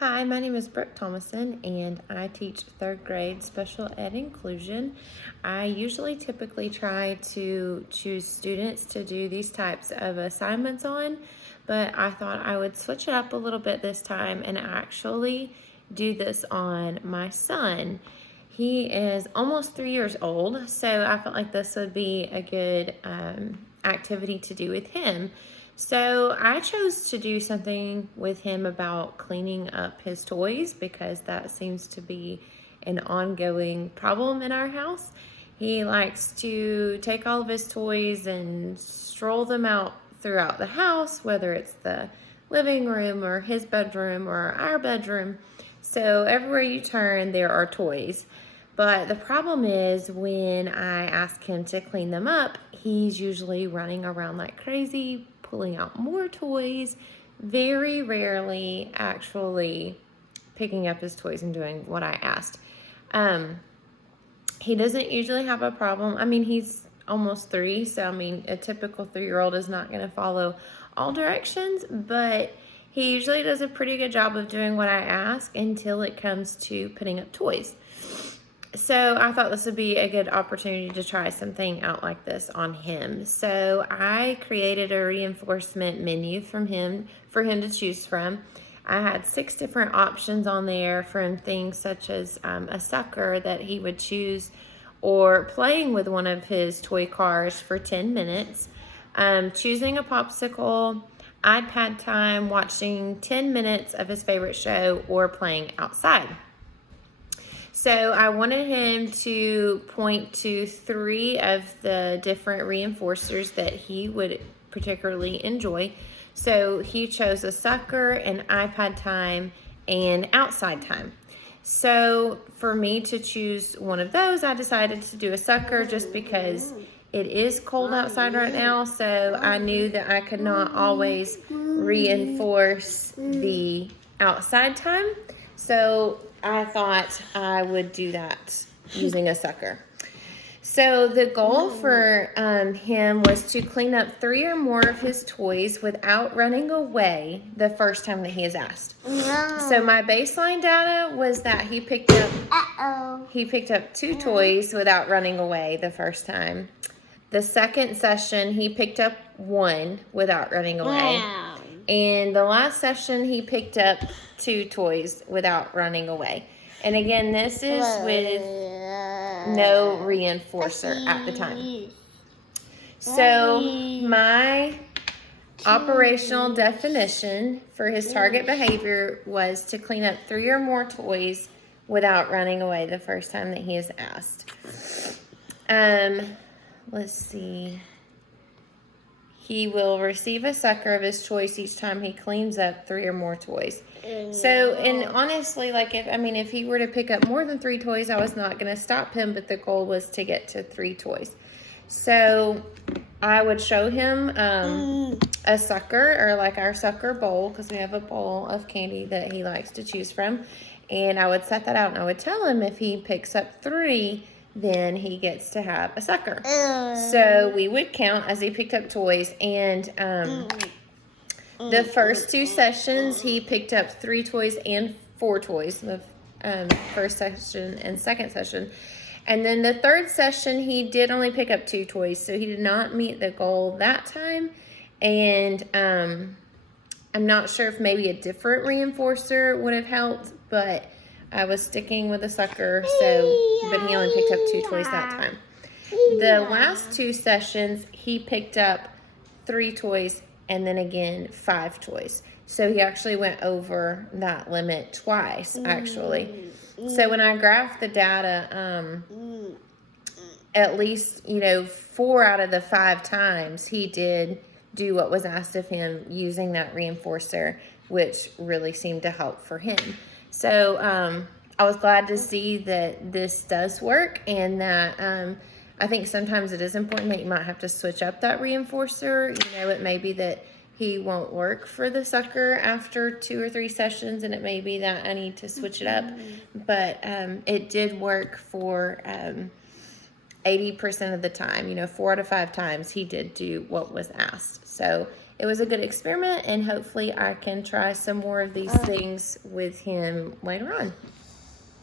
Hi, my name is Brooke Thomason, and I teach third grade special ed inclusion. I typically try to choose students to do these types of assignments on, but I thought I would switch it up a little bit this time and actually do this on my son. He is almost 3 years old, so I felt like this would be a good activity to do with him. So I chose to do something with him about cleaning up his toys because that seems to be an ongoing problem in our house. He likes to take all of his toys and stroll them out throughout the house, whether it's the living room or his bedroom or our bedroom. So everywhere you turn, there are toys. But the problem is when I ask him to clean them up, he's usually running around like crazy, pulling out more toys, very rarely actually picking up his toys and doing what I asked. He doesn't usually have a problem. I mean, he's almost 3, so I mean, a typical 3-year-old is not going to follow all directions, but he usually does a pretty good job of doing what I ask until it comes to putting up toys. So I thought this would be a good opportunity to try something out like this on him. So I created a reinforcement menu for him to choose from. I had 6 different options on there, from things such as a sucker that he would choose, or playing with one of his toy cars for 10 minutes, choosing a popsicle, iPad time, watching 10 minutes of his favorite show, or playing outside. So I wanted him to point to 3 of the different reinforcers that he would particularly enjoy. So he chose a sucker, an iPad time, and outside time. So for me to choose one of those, I decided to do a sucker just because it is cold outside right now. So I knew that I could not always reinforce the outside time. So I thought I would do that using a sucker. So the goal for him was to clean up 3 or more of his toys without running away the first time that he is asked. No. So my baseline data was that he picked up 2 toys without running away the first time. The second session, he picked up 1 without running away. Wow. And the last session, he picked up 2 toys without running away. And again, this is with no reinforcer at the time. So my operational definition for his target behavior was to clean up 3 or more toys without running away the first time that he is asked. Let's see. He will receive a sucker of his choice each time he cleans up 3 or more toys. So, and honestly, like if he were to pick up more than 3 toys, I was not going to stop him, but the goal was to get to 3 toys. So I would show him a sucker, or like our sucker bowl, because we have a bowl of candy that he likes to choose from. And I would set that out, and I would tell him if he picks up 3, then he gets to have a sucker. So we would count as he picked up toys, and the first 2 sessions he picked up 3 toys and 4 toys, the first session and second session. And then the third session he did only pick up 2 toys, so he did not meet the goal that time. And I'm not sure if maybe a different reinforcer would have helped, but I was sticking with a sucker, but he only picked up 2 toys that time. The last 2 sessions, he picked up 3 toys and then again 5 toys. So he actually went over that limit twice, actually. So when I graphed the data, at least, 4 out of the 5 times he did do what was asked of him using that reinforcer, which really seemed to help for him. So I was glad to see that this does work, and that I think sometimes it is important that you might have to switch up that reinforcer. It may be that he won't work for the sucker after 2 or 3 sessions, and it may be that I need to switch it up. But it did work for 80% of the time. 4 out of 5 times he did do what was asked. So it was a good experiment, and hopefully I can try some more of these things with him later on.